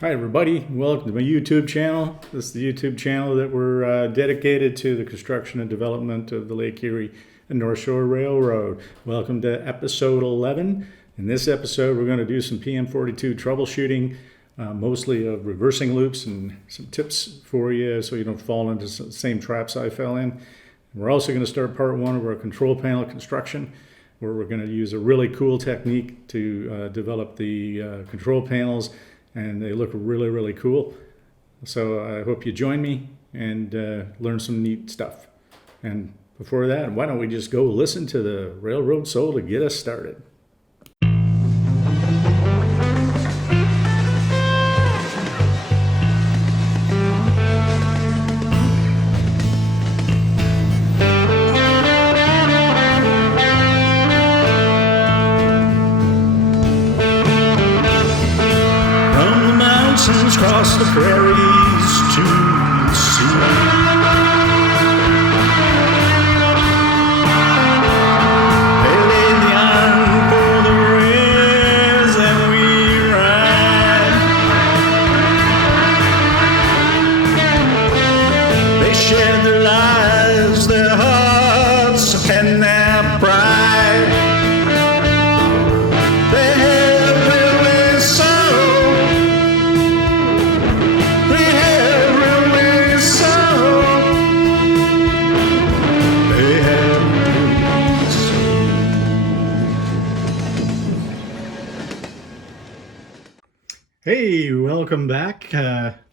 Hi everybody, welcome to my YouTube channel. This is the YouTube channel that we're dedicated to the construction and development of the Lake Erie and North Shore Railroad. Welcome to episode 11. In this episode we're going to do some PM42 troubleshooting, mostly of reversing loops and some tips for you so you don't fall into the same traps I fell in. We're also going to start part one of our control panel construction, where we're going to use a really cool technique to develop the control panels, and they look really cool. So I hope you join me and learn some neat stuff. And before that, why don't we just go listen to the Railroad Soul to get us started. Across the prairies to the sea, they laid the iron for the rails and we ride. They shared their lives, their hearts and their pride. They had railway sorrow. Hey, welcome back.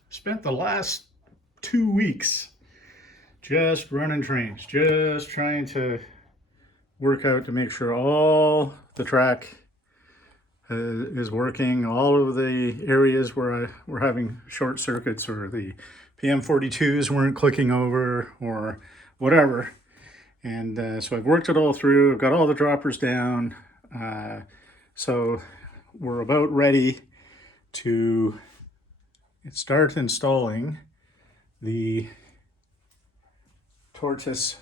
Spent the last 2 weeks just running trains, just trying to work out to make sure all the track is working, all of the areas where we're having short circuits or the PM42s weren't clicking over or whatever. And so I've worked it all through. I've got all the droppers down. So we're about ready to start installing the tortoise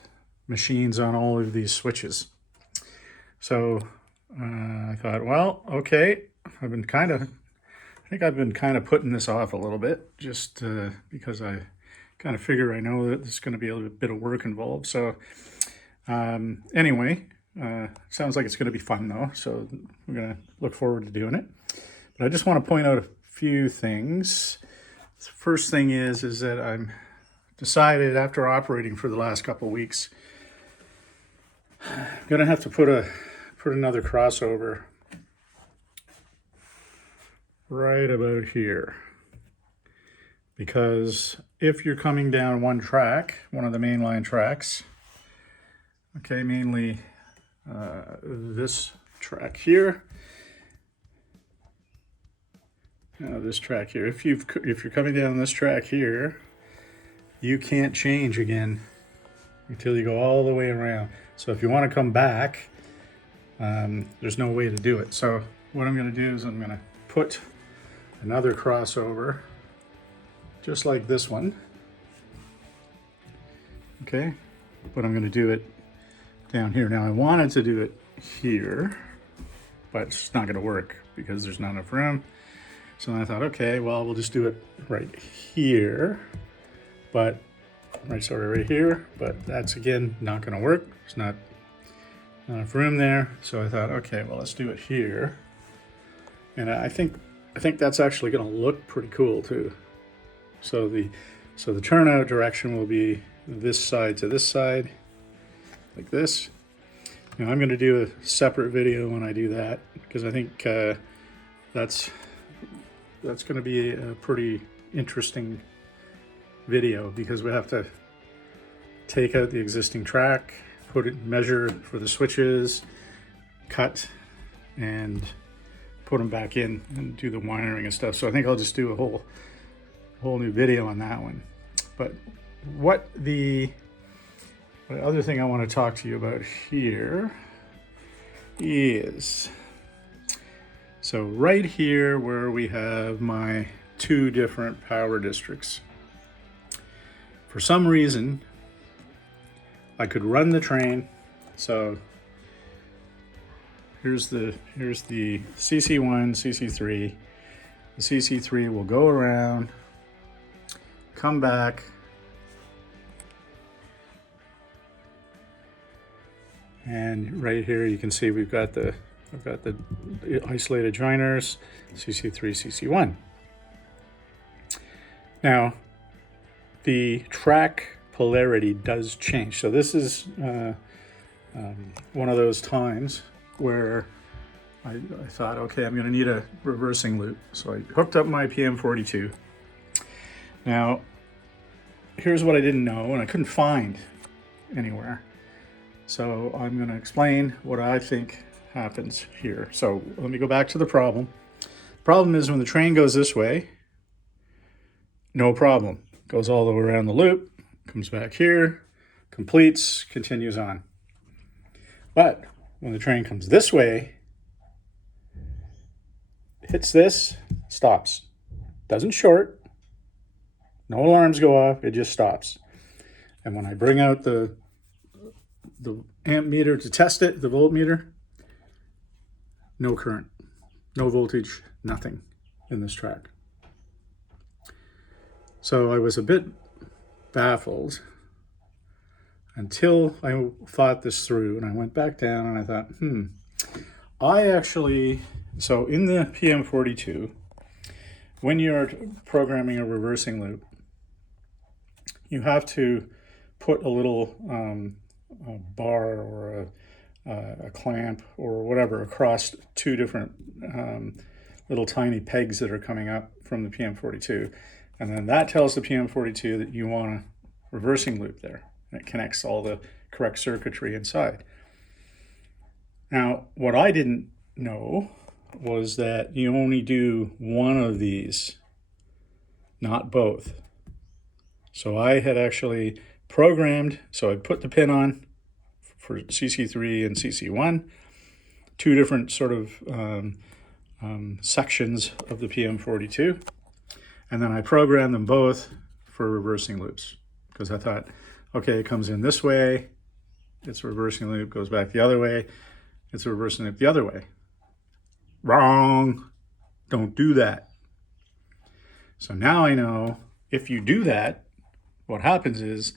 machines on all of these switches. So I thought, well, okay, I think I've been kind of putting this off a little bit, just because I kind of figure I know that there's going to be a little bit of work involved. So anyway, sounds like it's going to be fun though, so we're going to look forward to doing it. But I just want to point out a few things. The first thing is that I'm decided after operating for the last couple of weeks, I'm going to have to put another crossover right about here. Because if you're coming down one track, one of the mainline tracks, okay, mainly this track here, this track here. If you're coming down this track here, you can't change again until you go all the way around. So if you want to come back, there's no way to do it. So what I'm going to do is I'm going to put another crossover, just like this one. Okay, but I'm going to do it down here. Now I wanted to do it here, but it's not going to work because there's not enough room. So I thought, okay, well, we'll just do it right here, right here, but that's again not going to work. There's not enough room there. So I thought, okay, well, let's do it here. And I think that's actually going to look pretty cool too. So the turnout direction will be this side to this side, like this. Now I'm going to do a separate video when I do that, because I think that's going to be a pretty interesting video, because we have to take out the existing track, measure for the switches, cut, and put them back in and do the wiring and stuff. So I think I'll just do a whole new video on that one. But the other thing I want to talk to you about here is, so right here where we have my two different power districts, for some reason I could run the train. So here's the CC1, CC3, the CC3 will go around, come back, and right here you can see we've got the isolated joiners, CC3, CC1. Now, the track polarity does change. So this is one of those times where I thought, okay, I'm going to need a reversing loop. So I hooked up my PM42. Now, here's what I didn't know and I couldn't find anywhere. So I'm going to explain what I think happens here. So let me go back to the problem. The problem is when the train goes this way, no problem. Goes all the way around the loop, comes back here, completes, continues on. But when the train comes this way, hits this, stops. Doesn't short. No alarms go off, it just stops. And when I bring out the amp meter to test it, the voltmeter, no current, no voltage, nothing in this track. So I was a bit baffled until I thought this through, and I went back down and I thought, so in the PM42, when you're programming a reversing loop, you have to put a little a bar or a clamp or whatever across two different little tiny pegs that are coming up from the PM42. And then that tells the PM42 that you want a reversing loop there. And it connects all the correct circuitry inside. Now, what I didn't know was that you only do one of these, not both. So I had actually programmed, so I put the pin on for CC3 and CC1, two different sort of sections of the PM42. And then I programmed them both for reversing loops because I thought, okay, it comes in this way, it's a reversing loop, goes back the other way, it's a reversing loop the other way. Wrong, don't do that. So now I know if you do that, what happens is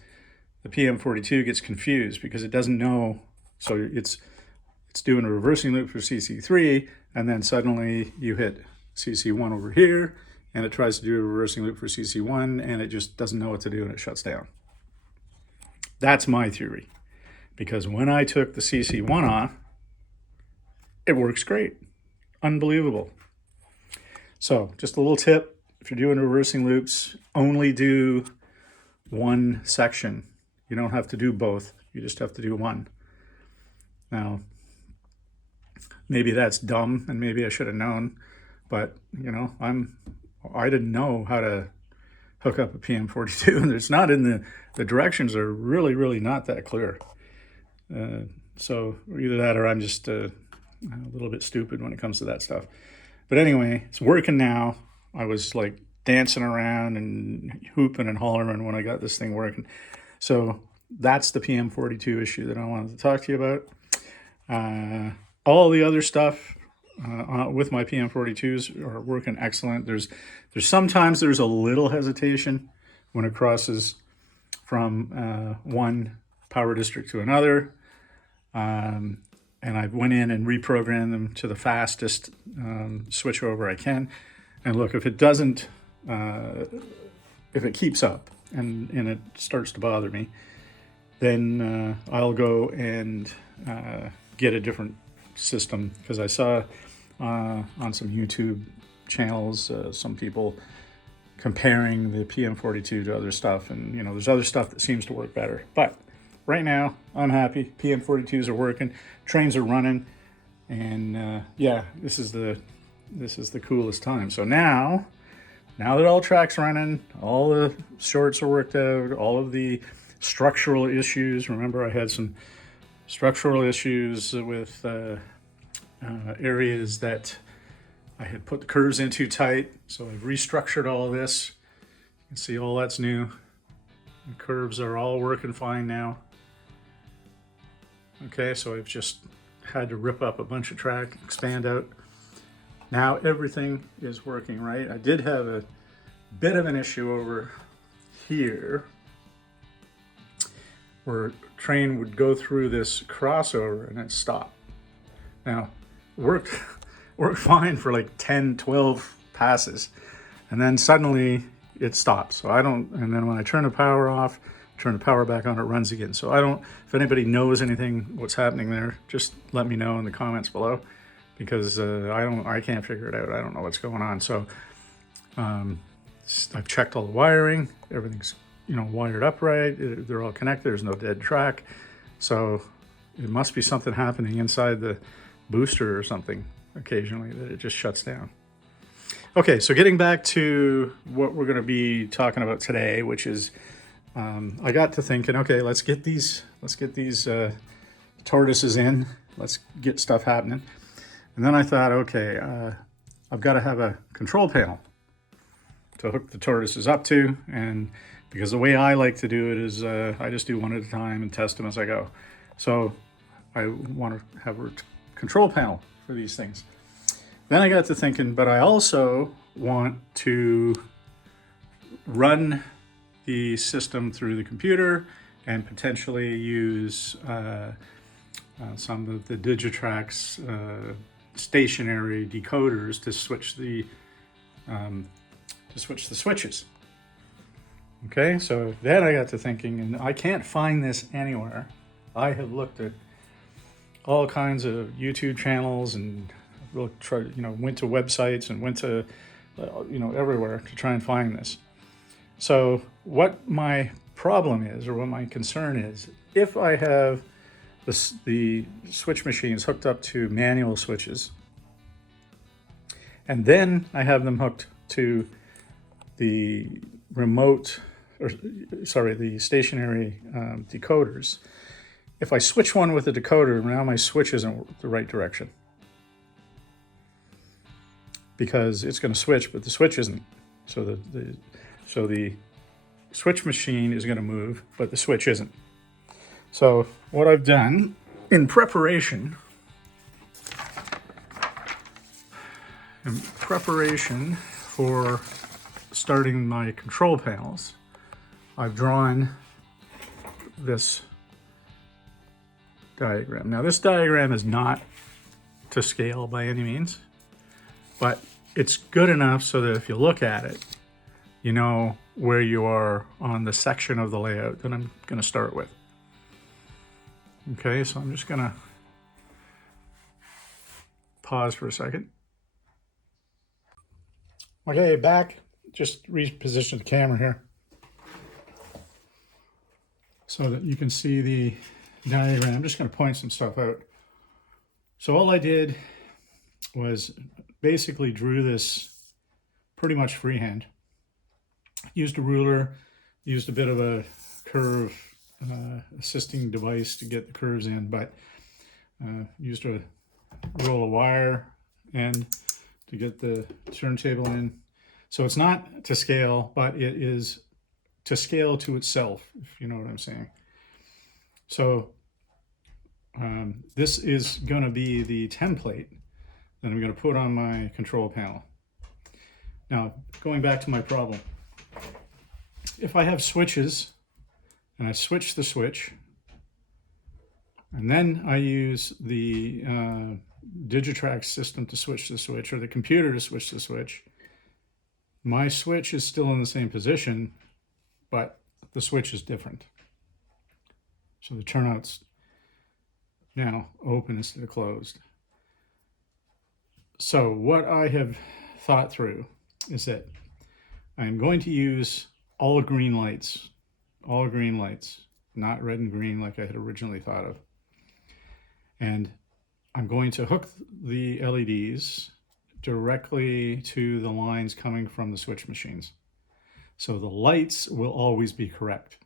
the PM42 gets confused because it doesn't know. So it's doing a reversing loop for CC3, and then suddenly you hit CC1 over here, and it tries to do a reversing loop for CC1, and it just doesn't know what to do, and it shuts down. That's my theory, because when I took the CC1 off, it works great. Unbelievable. So just a little tip, if you're doing reversing loops, only do one section. You don't have to do both. You just have to do one. Now, maybe that's dumb, and maybe I should have known, but you know, I didn't know how to hook up a PM42, and it's not in the directions are really not that clear. So either that or I'm just a little bit stupid when it comes to that stuff. But anyway, it's working now. I was like dancing around and hooping and hollering when I got this thing working. So that's the PM42 issue that I wanted to talk to you about. All the other stuff with my PM42s are working excellent. There's sometimes there's a little hesitation when it crosses from one power district to another. And I went in and reprogrammed them to the fastest switchover I can. And look, if it doesn't, if it keeps up and it starts to bother me, then I'll go and get a different system, because I saw on some YouTube channels some people comparing the PM42 to other stuff, and you know, there's other stuff that seems to work better. But right now, I'm happy. PM42s are working, trains are running, and yeah, this is the coolest time. So now that all track's running, all the shorts are worked out, all of the structural issues. Remember, I had some structural issues with areas that I had put the curves in too tight, so I've restructured all of this. You can see all that's new. The curves are all working fine now. Okay, so I've just had to rip up a bunch of track, expand out Now everything is working right. I did have a bit of an issue over here where train would go through this crossover and then stop. Now, worked fine for like 10, 12 passes, and then suddenly it stops. So I don't, and then when I turn the power off, turn the power back on, it runs again. So I don't, if anybody knows anything, what's happening there, just let me know in the comments below, because I can't figure it out. I don't know what's going on. So I've checked all the wiring, everything's, wired up right. They're all connected, there's no dead track. So it must be something happening inside the booster or something occasionally that it just shuts down. Okay, so getting back to what we're going to be talking about today, which is I got to thinking, okay, let's get these tortoises in, let's get stuff happening. And then I thought, okay, I've got to have a control panel to hook the tortoises up to, and because the way I like to do it is I just do one at a time and test them as I go. So I want to have a control panel for these things. Then I got to thinking, but I also want to run the system through the computer and potentially use some of the digitrax stationary decoders to switch the switches. Okay, so then I got to thinking, and I can't find this anywhere. I have looked at all kinds of YouTube channels and went to websites and went to, everywhere to try and find this. So what my problem is, or what my concern is, if I have the switch machines hooked up to manual switches, and then I have them hooked to the the stationary decoders. If I switch one with a decoder, now my switch isn't the right direction, because it's going to switch, but the switch isn't. So the switch machine is going to move, but the switch isn't. So what I've done in preparation for starting my control panels, I've drawn this diagram. Now this diagram is not to scale by any means, but it's good enough so that if you look at it, you know where you are on the section of the layout that I'm going to start with. Okay, so I'm just going to pause for a second. Okay, back. Just repositioned the camera here so that you can see the diagram. I'm just going to point some stuff out. So all I did was basically drew this pretty much freehand. Used a ruler, used a bit of a curve assisting device to get the curves in, but used a roll of wire and to get the turntable in. So it's not to scale, but it is to scale to itself, if you know what I'm saying. So this is going to be the template that I'm going to put on my control panel. Now, going back to my problem. If I have switches and I switch the switch, and then I use the digitrax system to switch the switch, or the computer to switch the switch, my switch is still in the same position, but the switch is different. So the turnout's now open instead of closed. So what I have thought through is that I'm going to use all green lights, not red and green like I had originally thought of. And I'm going to hook the LEDs directly to the lines coming from the switch machines. So the lights will always be correct,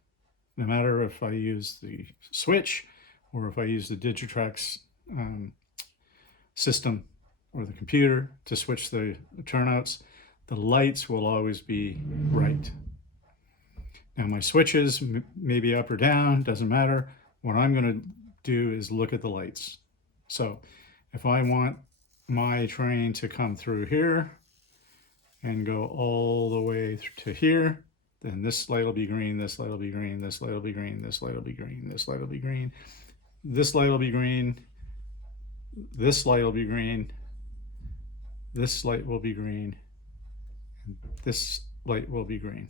no matter if I use the switch or if I use the digitrax system or the computer to switch the turnouts, the lights will always be right. Now my switches may be up or down, doesn't matter. What I'm going to do is look at the lights. So if I want my train to come through here and go all the way to here. Then this light will be green, this light will be green, this light will be green, this light will be green, this light will be green, this light will be green, this light will be green, this light will be green, and this light will be green.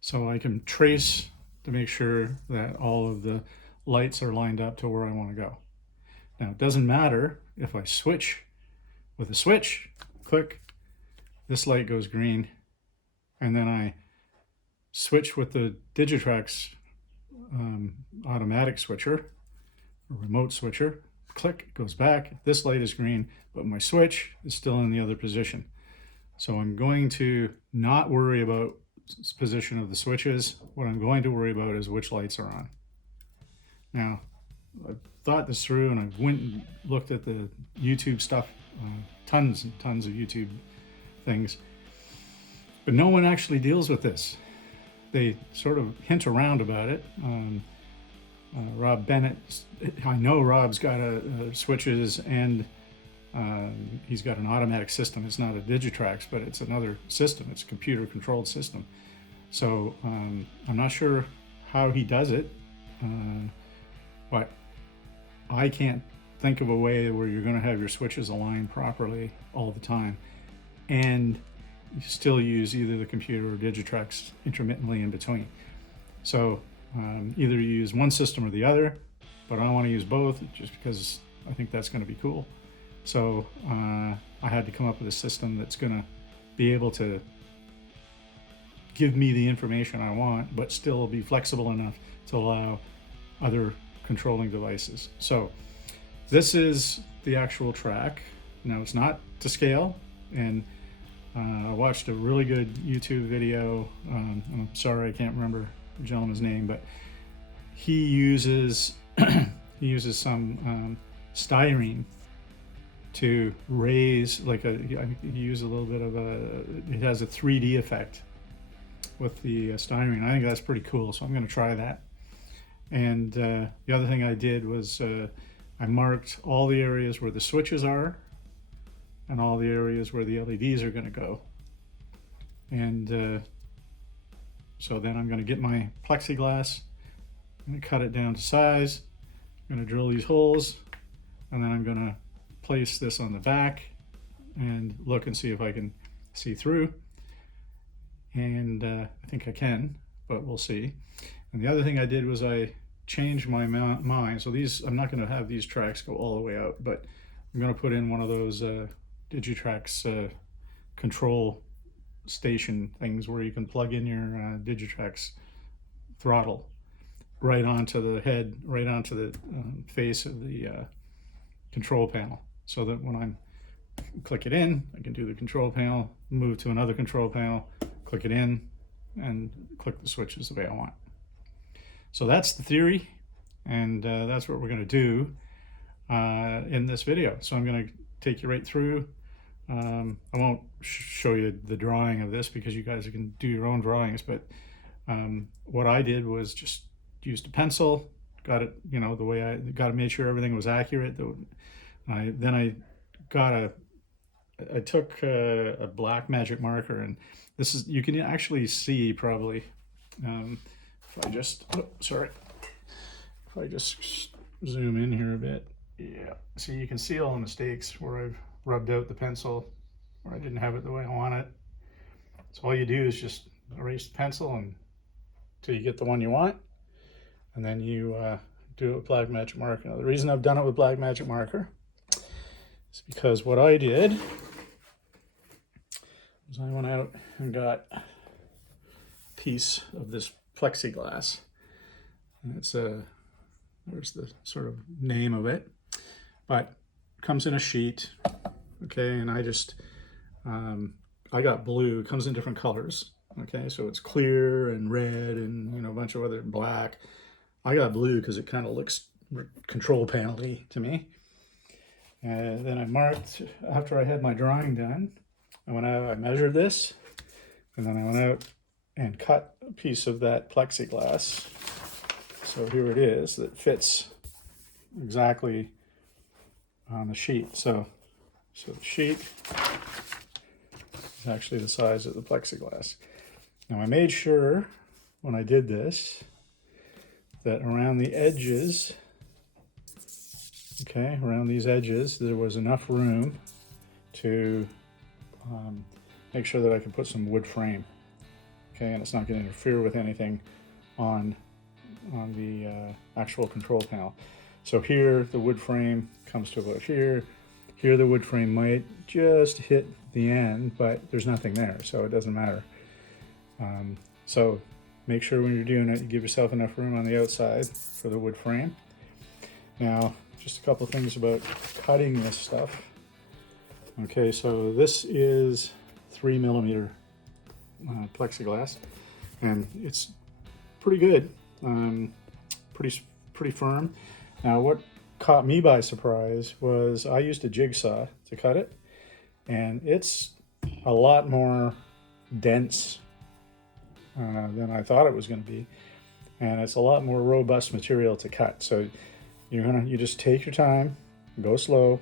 So I can trace to make sure that all of the lights are lined up to where I want to go. Now, it doesn't matter if I switch with a switch, click, this light goes green, and then I switch with the digitrax automatic switcher, or remote switcher, click, it goes back, this light is green, but my switch is still in the other position. So I'm going to not worry about position of the switches. What I'm going to worry about is which lights are on. Now, I thought this through and I went and looked at the YouTube stuff, tons and tons of YouTube things, but no one actually deals with this. They sort of hint around about it. Rob Bennett, I know Rob's got switches and he's got an automatic system. It's not a digitrax, but it's another system. It's a computer controlled system. So I'm not sure how he does it, but I can't think of a way where you're going to have your switches aligned properly all the time and you still use either the computer or digitrax intermittently in between. So either you use one system or the other, but I want to use both just because I think that's going to be cool. So I had to come up with a system that's going to be able to give me the information I want, but still be flexible enough to allow other controlling devices. So this is the actual track. Now it's not to scale, and I watched a really good YouTube video. I'm sorry I can't remember the gentleman's name, but he uses he uses some styrene to raise, like he used a little bit of it has a 3D effect with the styrene. I think that's pretty cool, so I'm going to try that. And the other thing I did was I marked all the areas where the switches are and all the areas where the LEDs are going to go. And so then I'm going to get my plexiglass, I'm going to cut it down to size, I'm going to drill these holes, and then I'm going to place this on the back and look and see if I can see through. And I think I can, but we'll see. And the other thing I did was I changed my mind. So these, I'm not going to have these tracks go all the way out, but I'm going to put in one of those digitrax control station things where you can plug in your digitrax throttle right onto the head, right onto the face of the control panel, so that when I'm click it in, I can do the control panel, move to another control panel, click it in, and click the switches the way I want. So that's the theory, and that's what we're going to do in this video. So I'm going to take you right through. I won't show you the drawing of this because you guys can do your own drawings, but what I did was just used a pencil, got it, you know, the way I got to make sure everything was accurate. Then I took a black magic marker, and this is, you can actually see probably, if I just, if I just zoom in here a bit, yeah, so you can see all the mistakes where I've rubbed out the pencil, or I didn't have it the way I want it. So all you do is just erase the pencil until you get the one you want, and then you do it with black magic marker. Now, the reason I've done it with black magic marker is because what I did was I went out and got a piece of this plexiglass, and it's there's the sort of name of it, but it comes in a sheet, okay, and I just I got blue. It comes in different colors, okay, so it's clear and red and, you know, a bunch of other black. I got blue because it kind of looks control panel-y to me. And then I marked, after I had my drawing done, I went out, I measured this, and then I went out and cut a piece of that plexiglass. So here it is, that fits exactly on the sheet. So the sheet is actually the size of the plexiglass. Now I made sure when I did this that around the edges, okay, around these edges, there was enough room to make sure that I could put some wood frame, okay, and it's not going to interfere with anything on the actual control panel. So here the wood frame comes to about here. Here the wood frame might just hit the end, but there's nothing there, so it doesn't matter. So make sure when you're doing it, you give yourself enough room on the outside for the wood frame. Now, just a couple things about cutting this stuff. Okay, so this is 3mm plexiglass, and it's pretty good, pretty firm. Now, what caught me by surprise was I used a jigsaw to cut it, and it's a lot more dense than I thought it was going to be, and it's a lot more robust material to cut. So you just take your time, go slow,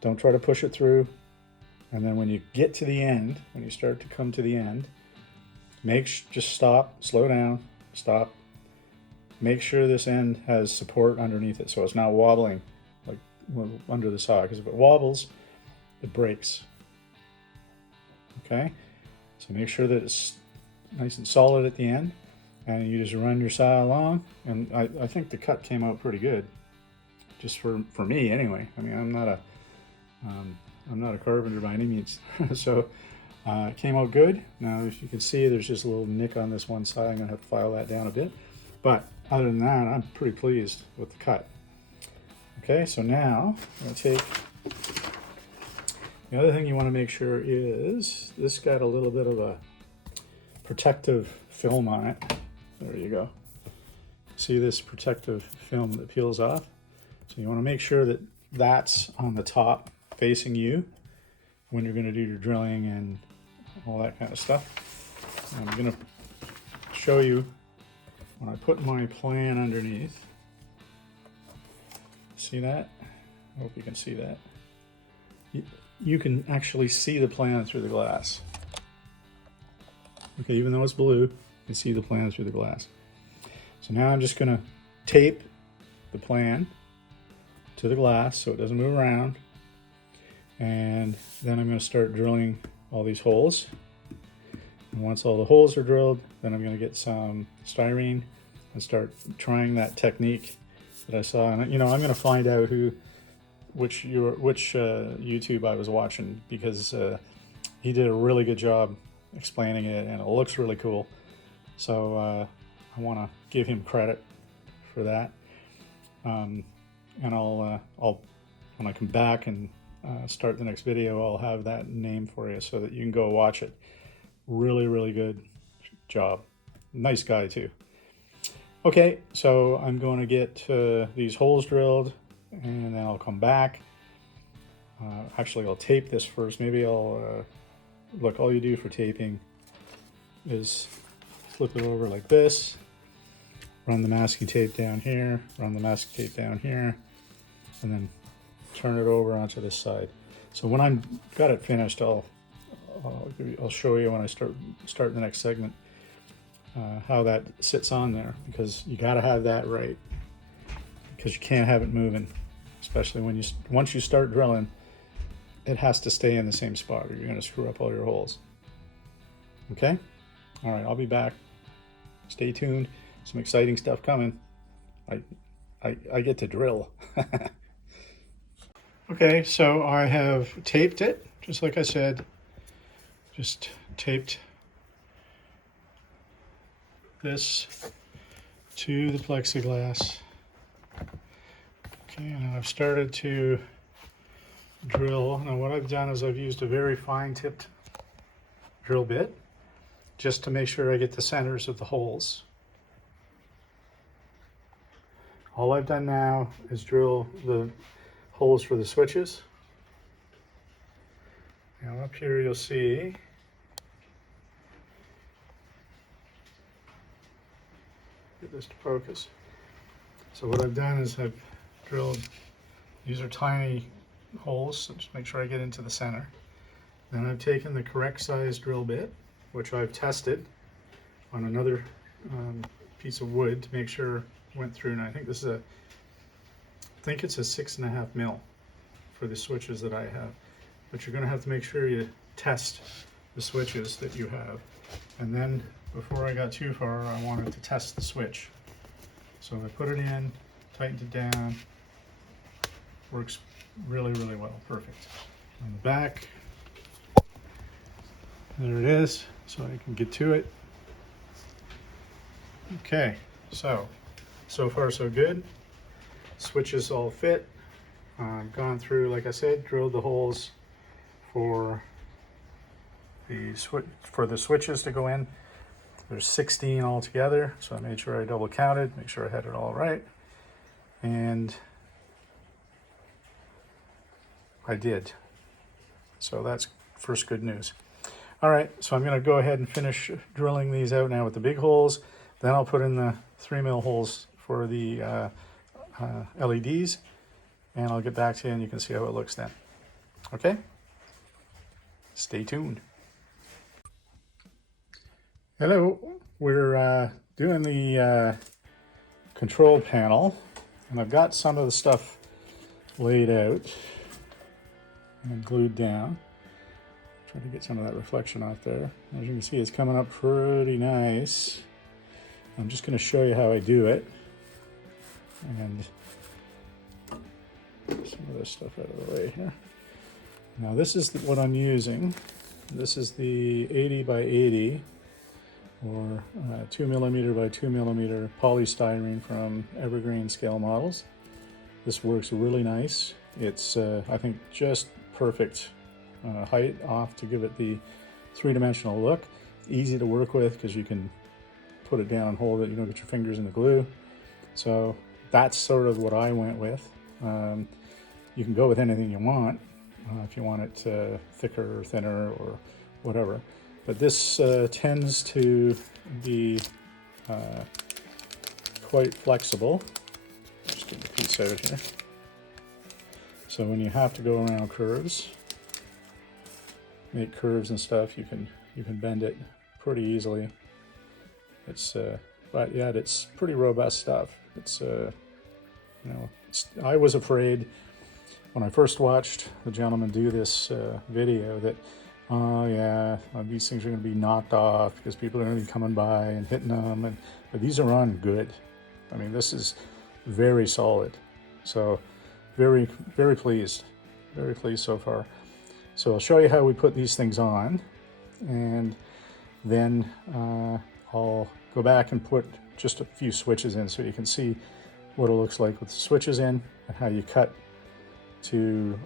don't try to push it through, and then when you get to the end, when you start to come to the end, just stop, slow down, stop. Make sure this end has support underneath it, so it's not wobbling like under the saw, because if it wobbles, it breaks. Okay, so make sure that it's nice and solid at the end, and you just run your saw along, and I think the cut came out pretty good, just for me anyway. I mean, I'm not a carpenter by any means. So it came out good. Now, as you can see, there's just a little nick on this one side. I'm gonna have to file that down a bit, but other than that, I'm pretty pleased with the cut. Okay, so now I'm gonna take, the other thing you want to make sure is this got a little bit of a protective film on it. There you go. See this protective film that peels off? So you want to make sure that that's on the top facing you when you're going to do your drilling and all that kind of stuff. And I'm going to show you when I put my plan underneath. See that? I hope you can see that. You can actually see the plan through the glass. Okay, even though it's blue, you can see the plan through the glass. So now I'm just going to tape the plan to the glass so it doesn't move around. And then I'm going to start drilling all these holes. And once all the holes are drilled, then I'm going to get some styrene and start trying that technique that I saw. And I'm going to find out which YouTube I was watching, because he did a really good job explaining it, and it looks really cool. So I want to give him credit for that. And I'll when I come back and start the next video, I'll have that name for you so that you can go watch it. Really, really good job. Nice guy too. Okay, so I'm going to get these holes drilled, and then I'll come back. Actually, I'll tape this first. Maybe I'll look, all you do for taping is flip it over like this, run the masking tape down here, run the masking tape down here, and then turn it over onto this side. So when I've got it finished, I'll show you when I start the next segment how that sits on there, because you got to have that right, because you can't have it moving, especially when once you start drilling. It has to stay in the same spot, or you're going to screw up all your holes. Okay? All right, I'll be back. Stay tuned. Some exciting stuff coming. I get to drill. Okay, so I have taped it, just like I said. Just taped this to the plexiglass. Okay, and I've started to drill. Now what I've done is I've used a very fine tipped drill bit just to make sure I get the centers of the holes. All I've done now is drill the holes for the switches. Now up here you'll see get this to focus. So what I've done is I've drilled, these are tiny holes, so just make sure I get into the center. Then I've taken the correct size drill bit, which I've tested on another piece of wood to make sure it went through. And I think this is I think it's a 6.5 mil for the switches that I have. But you're going to have to make sure you test the switches that you have. And then before I got too far, I wanted to test the switch. So I put it in, tightened it down, works really, really well, perfect. On the back, there it is, so I can get to it. Okay, so far so good. Switches all fit. I've gone through, like I said, drilled the holes for the switches to go in. There's 16 altogether, so I made sure I double counted, make sure I had it all right, and I did. So that's first good news. All right, so I'm going to go ahead and finish drilling these out now with the big holes. Then I'll put in the 3 mil holes for the LEDs, and I'll get back to you and you can see how it looks then. Okay? Stay tuned. Hello, we're doing the control panel, and I've got some of the stuff laid out and glued down. Try to get some of that reflection off there. As you can see, it's coming up pretty nice. I'm just going to show you how I do it, and some of this stuff out of the way here. Now this is what I'm using. This is the 80 by 80 or 2 millimeter by 2 millimeter polystyrene from Evergreen Scale Models. This works really nice. It's I think just perfect height off to give it the three-dimensional look. Easy to work with because you can put it down and hold it. You don't get your fingers in the glue. So that's sort of what I went with. You can go with anything you want if you want it thicker or thinner or whatever. But this tends to be quite flexible. Just get the piece out here. So when you have to go around curves, make curves and stuff, you can bend it pretty easily. It's but yeah, it's pretty robust stuff. It's you know, I was afraid when I first watched the gentleman do this video that, oh yeah, these things are going to be knocked off because people are going to be coming by and hitting them, but these are on good. I mean, this is very solid. So very, very pleased so far. So I'll show you how we put these things on, and then I'll go back and put just a few switches in so you can see what it looks like with the switches in and how you cut to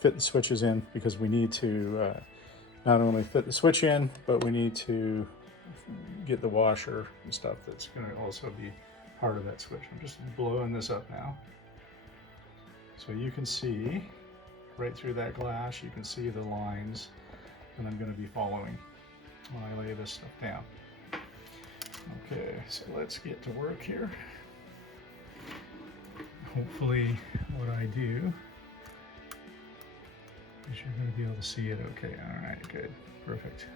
fit the switches in, because we need to not only fit the switch in, but we need to get the washer and stuff that's going to also be part of that switch. I'm just blowing this up now. So you can see right through that glass, you can see the lines that I'm going to be following when I lay this stuff down. Okay, so let's get to work here. Hopefully what I do is you're going to be able to see it okay. All right, good, perfect.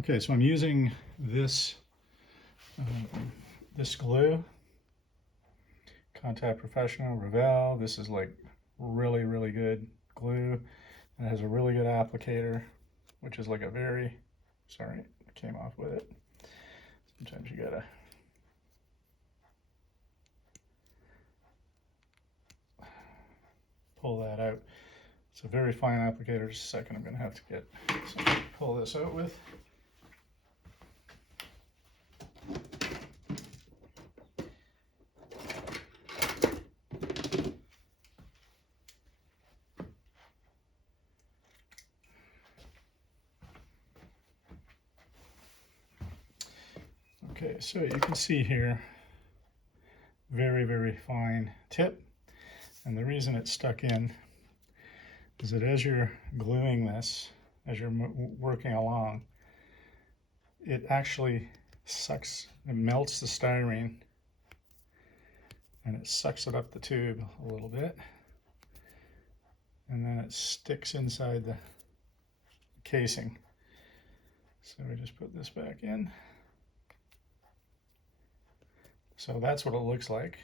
Okay, so I'm using this this glue, Contact Professional Revell. This is like really, really good glue. It has a really good applicator, which is like a very, sorry, it came off with it. Sometimes you gotta pull that out. It's a very fine applicator. Just a second, I'm gonna have to get something to pull this out with. Okay, so you can see here, very, very fine tip. And the reason it's stuck in is that as you're gluing this, as you're working along, it actually sucks and melts the styrene and it sucks it up the tube a little bit, and then it sticks inside the casing. So we just put this back in. So that's what it looks like.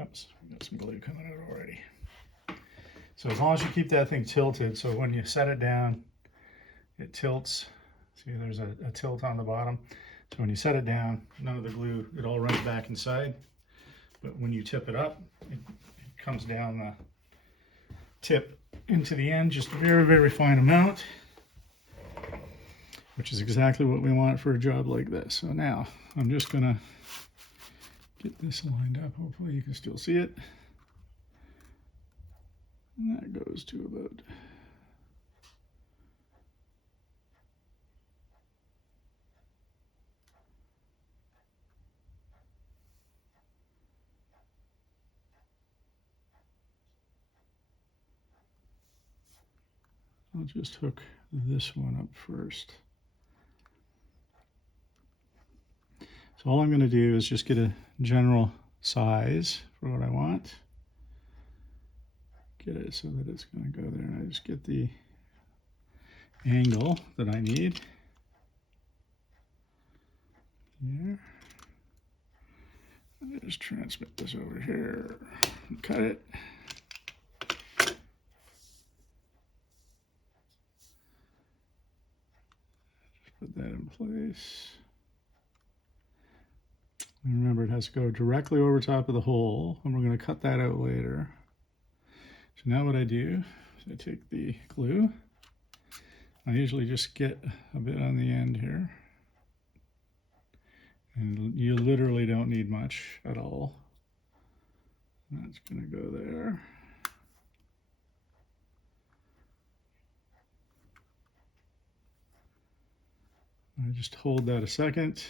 Oops, got some glue coming out already. So as long as you keep that thing tilted, so when you set it down, it tilts. See, there's a tilt on the bottom. So when you set it down, none of the glue, it all runs back inside. But when you tip it up, it comes down the tip into the end, just a very, very fine amount, which is exactly what we want for a job like this. So now I'm just gonna get this lined up. Hopefully you can still see it. And that goes to about I'll just hook this one up first. So all I'm going to do is just get a general size for what I want. Get it so that it's going to go there, and I just get the angle that I need. Here. I just transmit this over here and cut it. Just put that in place. And remember, it has to go directly over top of the hole, and we're going to cut that out later. So now what I do is I take the glue. I usually just get a bit on the end here. And you literally don't need much at all. That's going to go there. I just hold that a second.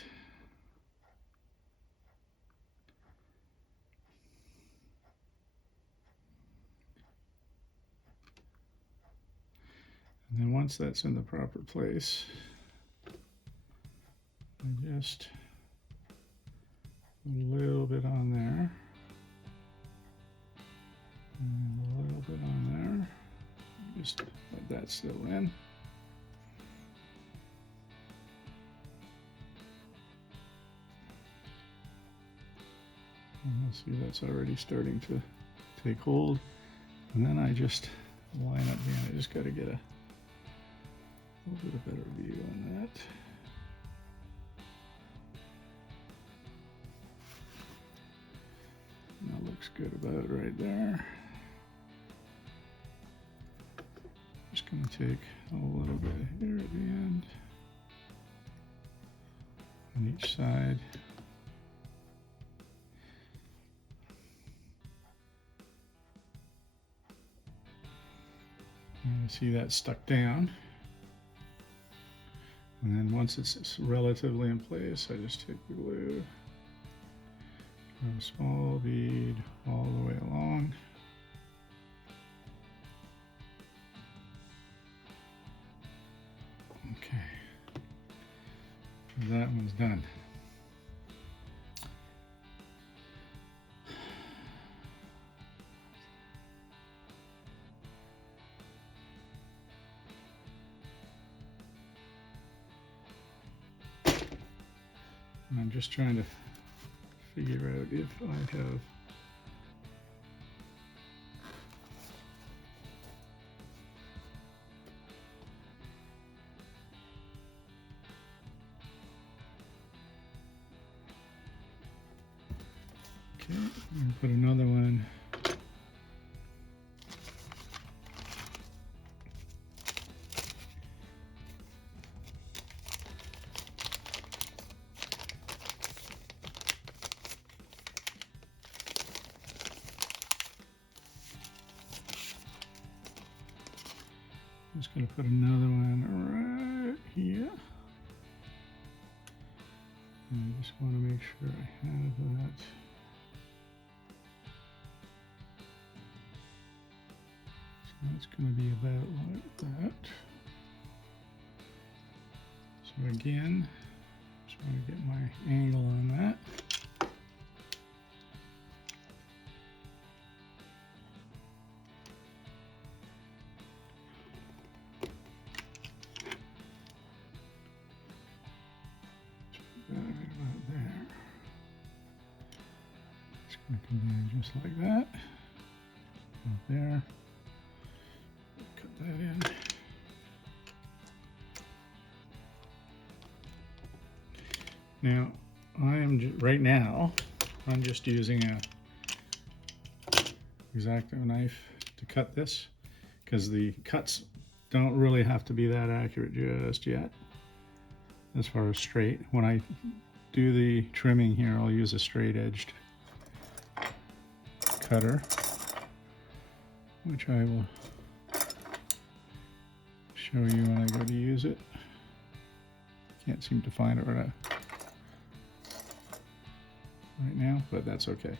And then once that's in the proper place, I just put a little bit on there, and a little bit on there. Just let that still in. And you'll see that's already starting to take hold. And then I just line up again. I just got to get a little bit of better view on that. That looks good about right there. Just going to take a little bit here at the end on each side. And you see that stuck down. And then once it's relatively in place, I just take the glue, from a small bead all the way along. Okay, that one's done. I'm just trying to figure out if I have okay, I'm gonna put another one. I'm just going to put another one right here. And I just want to make sure I have that. So that's going to be about like that. So again, just want to get my angle on that. Come down just like that. Up there. Cut that in. Now, right now, I'm just using a X-Acto knife to cut this, because the cuts don't really have to be that accurate just yet as far as straight. When I do the trimming here, I'll use a straight edged cutter, which I will show you when I go to use it. Can't seem to find it right now, but that's okay.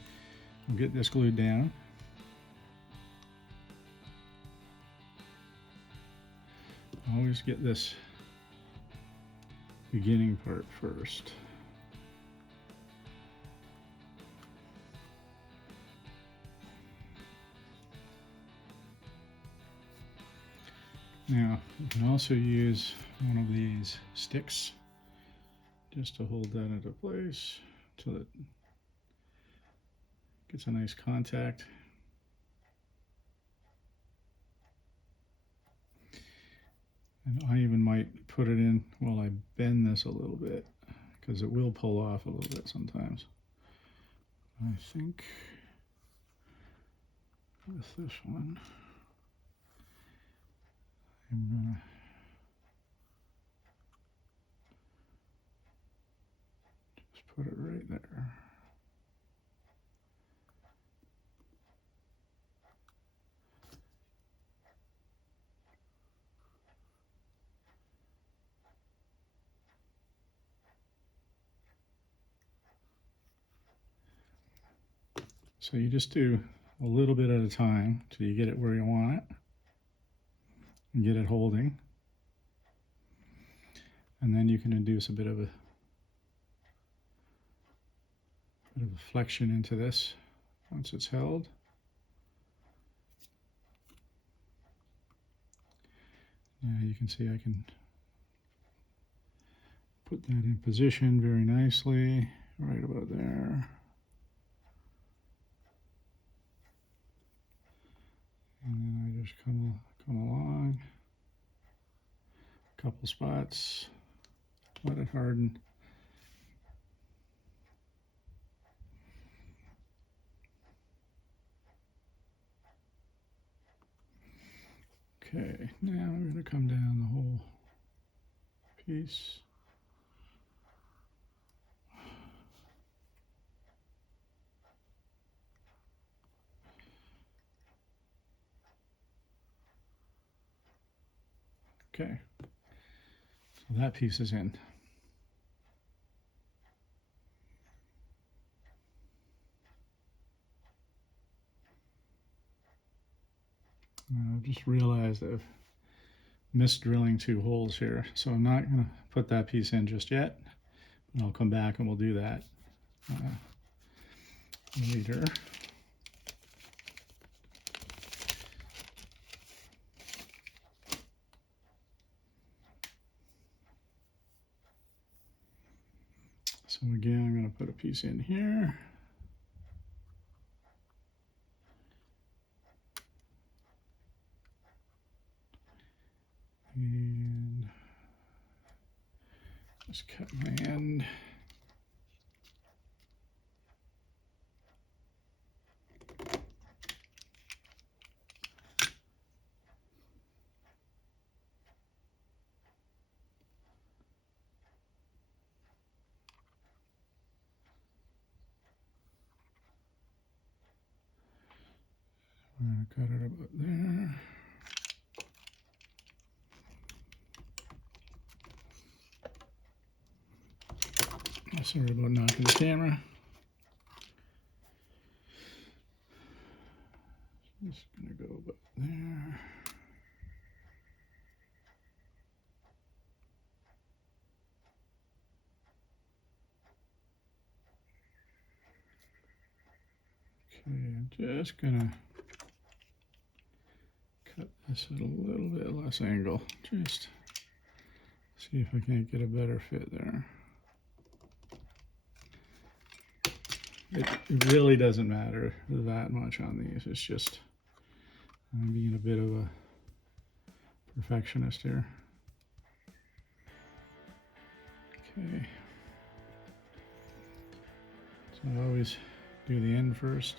We'll get this glued down. Always get this beginning part first. Now, you can also use one of these sticks just to hold that into place until it gets a nice contact. And I even might put it in while I bend this a little bit, because it will pull off a little bit sometimes. I think with this one, I'm going to just put it right there. So you just do a little bit at a time till you get it where you want it and get it holding. And then you can induce a bit of a flexion into this once it's held. Now you can see I can put that in position very nicely, right about there. And then I just come along, a couple spots, let it harden. Okay, now I'm going to come down the whole piece. Okay, so that piece is in. I just realized I've missed drilling 2 holes here, so I'm not going to put that piece in just yet. I'll come back and we'll do that later. So again, I'm going to put a piece in here. And just cut my end. I'm going to cut it about there. Sorry about knocking the camera. Just going to go about there. Okay, I'm just going to cut this at a little bit less angle. Just see if I can't get a better fit there. It really doesn't matter that much on these. It's just I'm being a bit of a perfectionist here. Okay. So I always do the end first.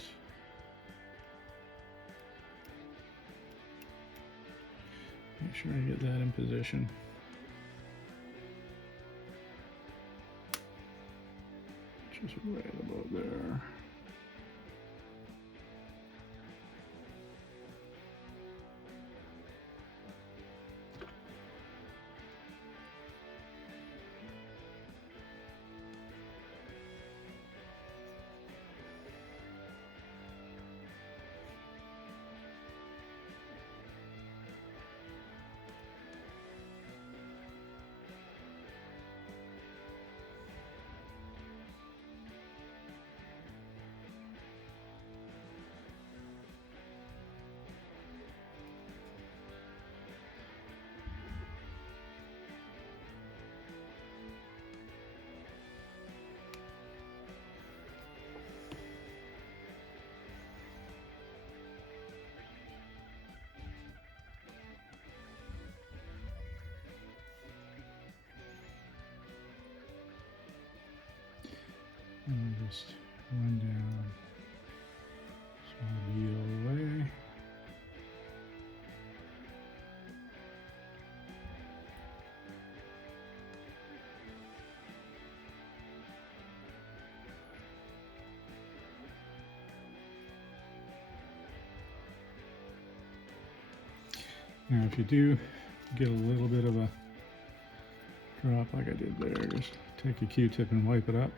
Make sure I get that in position. Just right about there. And just run down small bead away. Now if you do get a little bit of a drop like I did there, just take a Q-tip and wipe it up.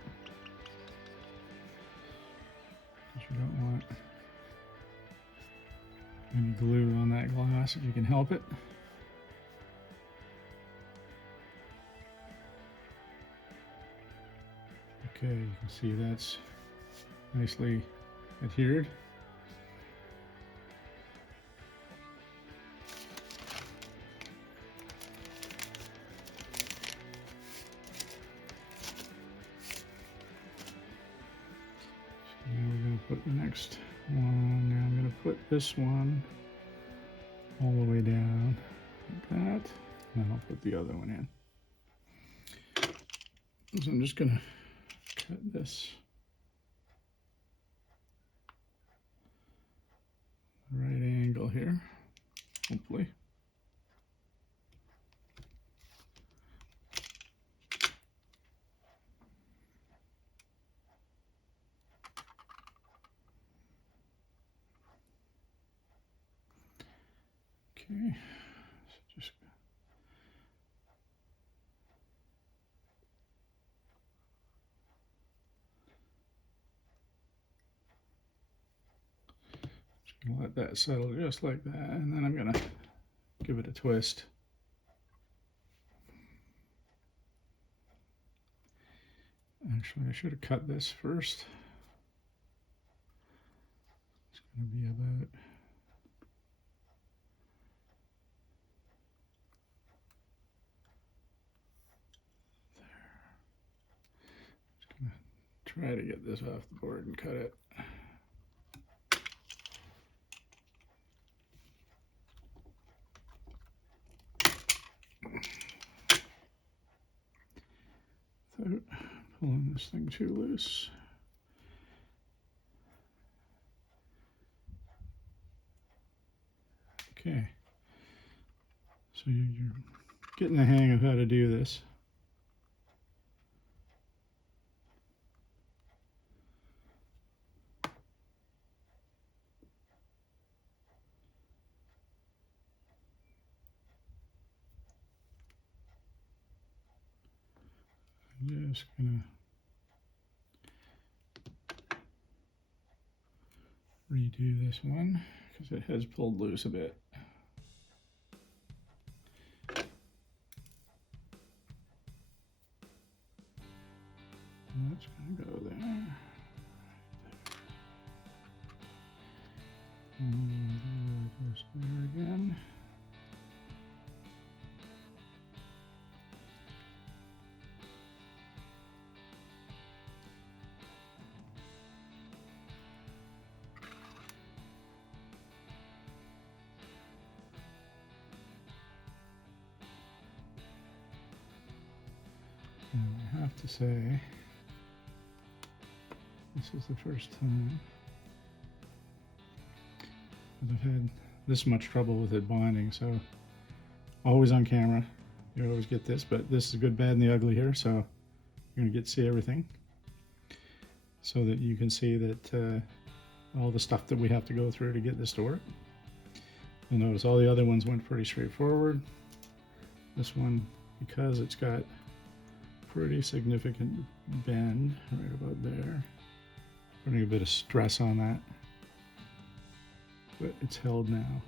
Because you don't want any glue on that glass if you can help it. Okay, you can see that's nicely adhered. Put the next one. Now I'm going to put this one all the way down like that. And then I'll put the other one in. So I'm just going to cut this right angle here, hopefully. Okay, so just gonna let that settle just like that, and then I'm gonna give it a twist. Actually, I should have cut this first. It's gonna be about try to get this off the board and cut it. Without pulling this thing too loose. Okay, so you're getting the hang of how to do this. I'm just gonna redo this one because it has pulled loose a bit. That's gonna go there. And that goes there again. have to say, this is the first time that I've had this much trouble with it bonding. So always on camera, you always get this, but this is good, bad, and the ugly here. So you're gonna get to see everything, so that you can see that all the stuff that we have to go through to get this to work. You'll notice all the other ones went pretty straightforward. This one, because it's got pretty significant bend right about there, putting a bit of stress on that, but it's held now.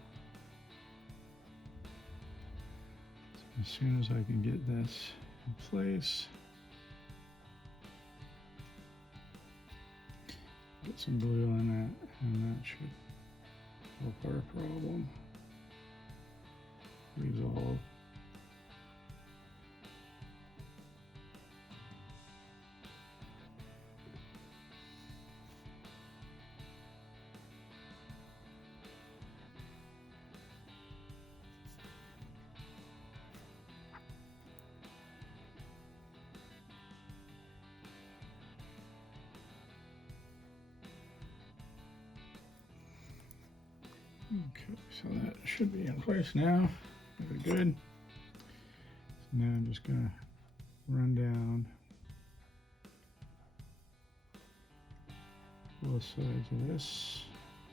So as soon as I can get this in place, get some glue on that, and that should help our problem resolve. Okay, so that should be in place now. Very good. So now I'm just going to run down both sides of this,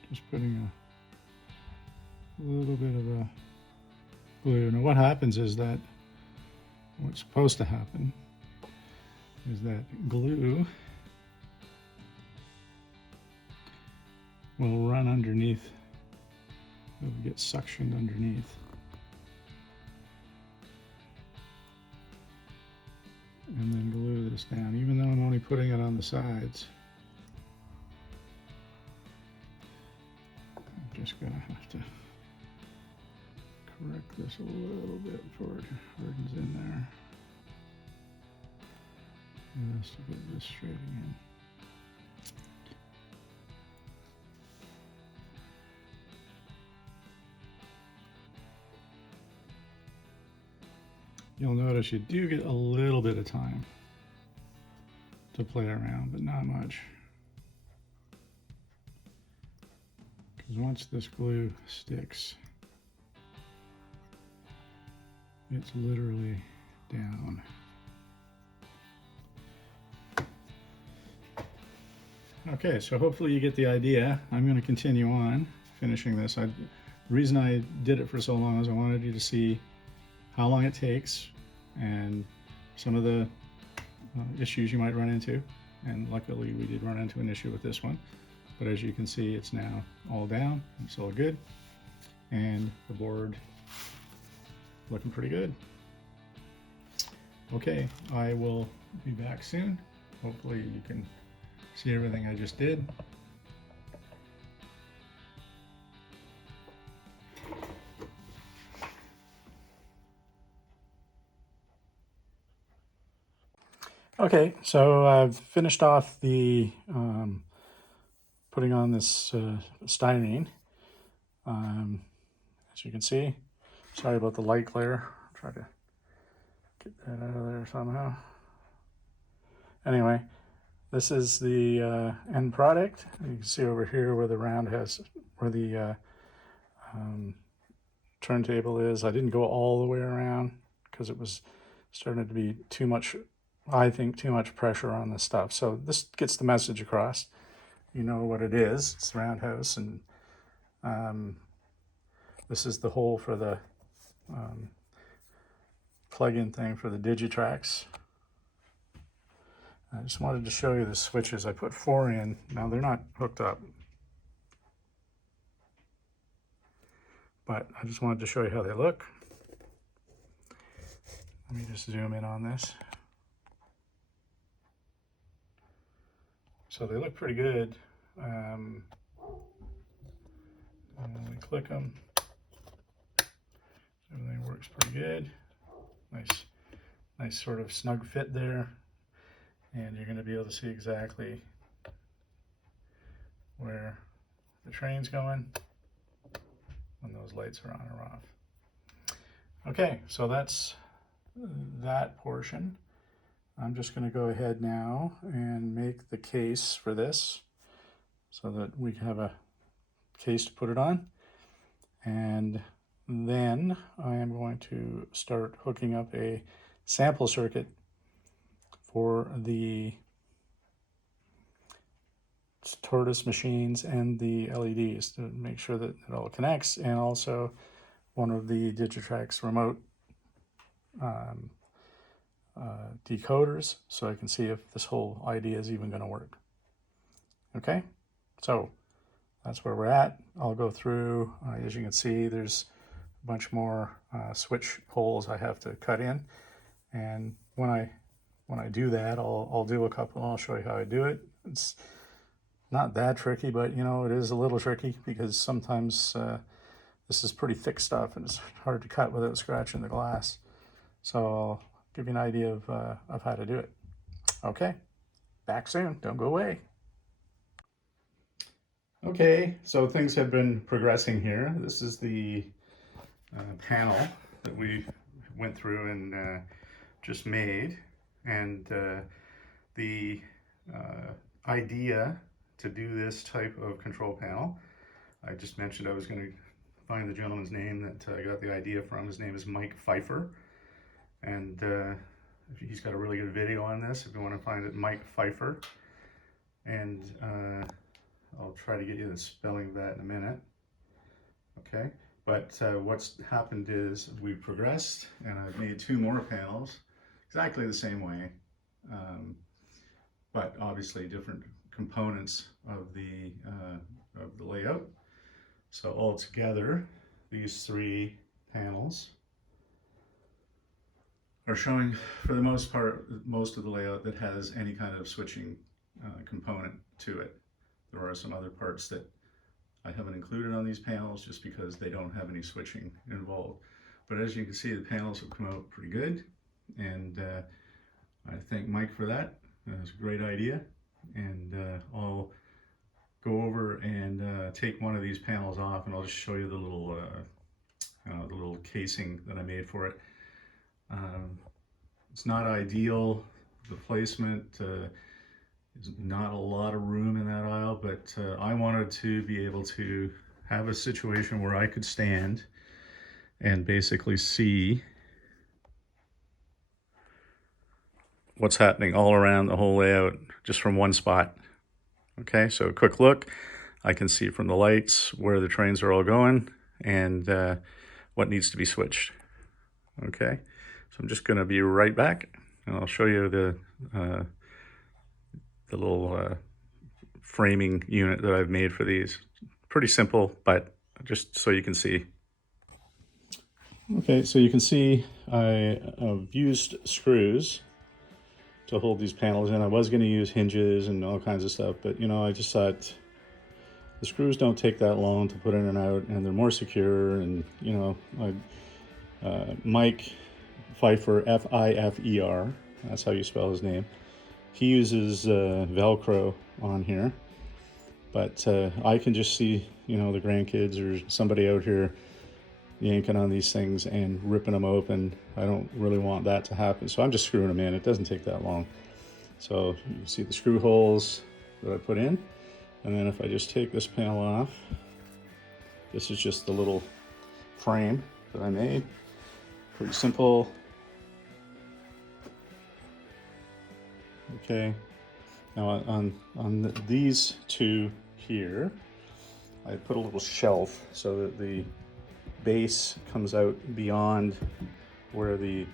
just putting a little bit of a glue. Now what happens is that, what's supposed to happen is that glue will run underneath. It'll get suctioned underneath. And then glue this down, even though I'm only putting it on the sides. I'm just gonna have to correct this a little bit before it hardens in there. Just to get this straight again. You'll notice you do get a little bit of time to play around, but not much. Because once this glue sticks, it's literally down. Okay, so hopefully you get the idea. I'm going to continue on finishing this. The reason I did it for so long is I wanted you to see how long it takes and some of the issues you might run into. And luckily we did run into an issue with this one. But as you can see, it's now all down. It's all good. And the board looking pretty good. Okay, I will be back soon. Hopefully you can see everything I just did. Okay, so I've finished off the putting on this styrene. As you can see, sorry about the light glare. I'll try to get that out of there somehow. Anyway, this is the end product. You can see over here where the round has, where the turntable is. I didn't go all the way around because it was starting to be too much, I think, too much pressure on this stuff. So this gets the message across. You know what it is. It's the roundhouse, and this is the hole for the plug-in thing for the digitrax. I just wanted to show you the switches. I put 4 in. Now they're not hooked up, but I just wanted to show you how they look. Let me just zoom in on this. So they look pretty good. And we click them. Everything works pretty good. Nice sort of snug fit there. And you're going to be able to see exactly where the train's going when those lights are on or off. Okay, so that's that portion. I'm just going to go ahead now and make the case for this so that we have a case to put it on. And then I am going to start hooking up a sample circuit for the tortoise machines and the LEDs to make sure that it all connects, and also one of the digitrax remote decoders, so I can see if this whole idea is even going to work. Okay, so that's where we're at. I'll go through, as you can see, there's a bunch more switch holes I have to cut in, and when I do that, I'll do a couple and I'll show you how I do it. It's not that tricky, but you know, it is a little tricky because sometimes this is pretty thick stuff and it's hard to cut without scratching the glass. So I'll give you an idea of how to do it. Okay, back soon, don't go away. Okay, so things have been progressing here. This is the panel that we went through and just made, and the idea to do this type of control panel, I just mentioned I was going to find the gentleman's name that I got the idea from. His name is Mike Pfeiffer, and he's got a really good video on this if you want to find it, Mike Pfeiffer, and I'll try to get you the spelling of that in a minute. Okay, but what's happened is we've progressed and I've made 2 more panels exactly the same way, but obviously different components of the layout. So altogether, these 3 panels are showing, for the most part, most of the layout that has any kind of switching component to it. There are some other parts that I haven't included on these panels just because they don't have any switching involved. But as you can see, the panels have come out pretty good, and I thank Mike for that. That's a great idea, and I'll go over and take one of these panels off, and I'll just show you the little casing that I made for it. It's not ideal, the placement. There's not a lot of room in that aisle, but I wanted to be able to have a situation where I could stand and basically see what's happening all around the whole layout just from one spot. Okay, so a quick look. I can see from the lights where the trains are all going and what needs to be switched. Okay, so I'm just going to be right back, and I'll show you the little framing unit that I've made for these. Pretty simple, but just so you can see. Okay, so you can see I've used screws to hold these panels in. I was going to use hinges and all kinds of stuff, but you know, I just thought the screws don't take that long to put in and out, and they're more secure. And you know, Mike Pfeiffer, F-I-F-E-R, that's how you spell his name. He uses Velcro on here, but I can just see, you know, the grandkids or somebody out here yanking on these things and ripping them open. I don't really want that to happen, so I'm just screwing them in. It doesn't take that long. So you can see the screw holes that I put in, and then if I just take this panel off, this is just the little frame that I made. Pretty simple. Okay, now on these 2 here, I put a little shelf so that the base comes out beyond where the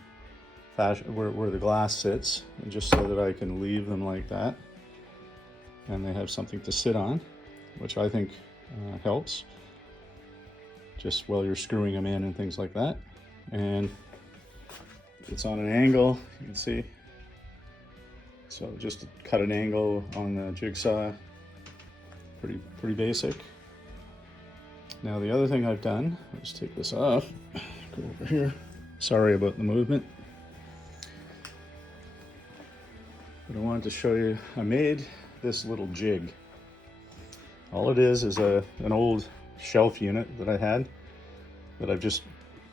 where the glass sits, and just so that I can leave them like that, and they have something to sit on, which I think helps just while you're screwing them in and things like that. And it's on an angle, you can see. So just to cut an angle on the jigsaw, pretty basic. Now the other thing I've done, let's take this off, go over here. Sorry about the movement. But I wanted to show you, I made this little jig. All it is an old shelf unit that I had that I've just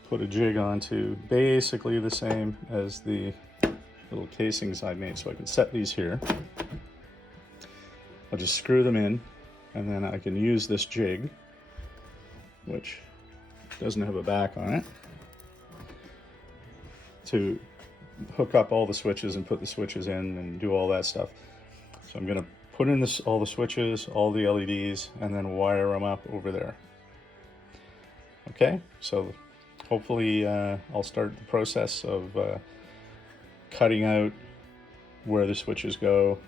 put a jig onto, basically the same as the little casings I made so I can set these here. I'll just screw them in, and then I can use this jig, which doesn't have a back on it, to hook up all the switches and put the switches in and do all that stuff. So I'm going to put in all the switches, all the LEDs, and then wire them up over there. Okay, so hopefully I'll start the process of cutting out where the switches go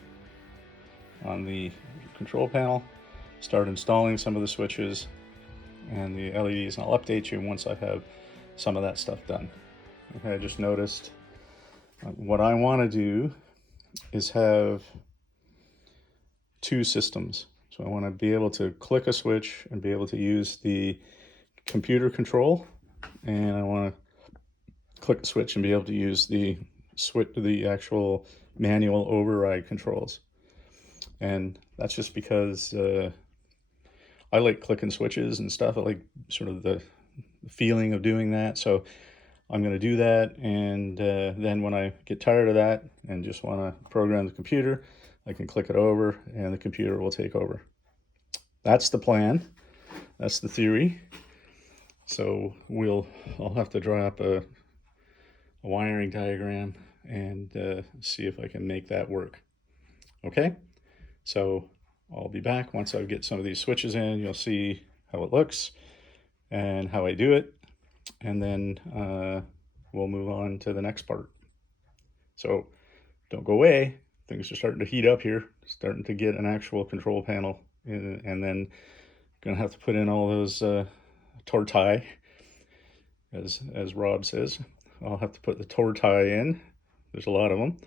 on the control panel, start installing some of the switches and the LEDs, and I'll update you once I have some of that stuff done. Okay, I just noticed what I want to do is have two systems. So I want to be able to click a switch and be able to use the computer control, and I want to click the switch and be able to use the actual manual override controls. And that's just because I like clicking switches and stuff. I like sort of the feeling of doing that. So I'm going to do that, and then when I get tired of that and just want to program the computer, I can click it over and the computer will take over. That's the plan. That's the theory. So I'll have to draw up a wiring diagram and see if I can make that work. Okay, so I'll be back once I get some of these switches in. You'll see how it looks and how I do it, and then we'll move on to the next part. So don't go away. Things are starting to heat up here, starting to get an actual control panel in, and then gonna have to put in all those tortai, as Rob says. I'll have to put the tortai in. There's a lot of them,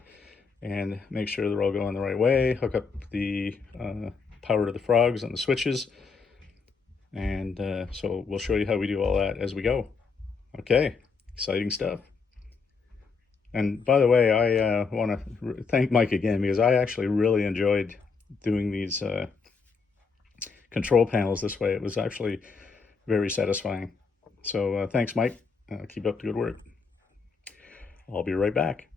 and make sure they're all going the right way. Hook up the power to the frogs on the switches, and so we'll show you how we do all that as we go. Okay, exciting stuff. And by the way, I want to thank Mike again, because I actually really enjoyed doing these control panels this way. It was actually very satisfying. So thanks, Mike. Keep up the good work. I'll be right back.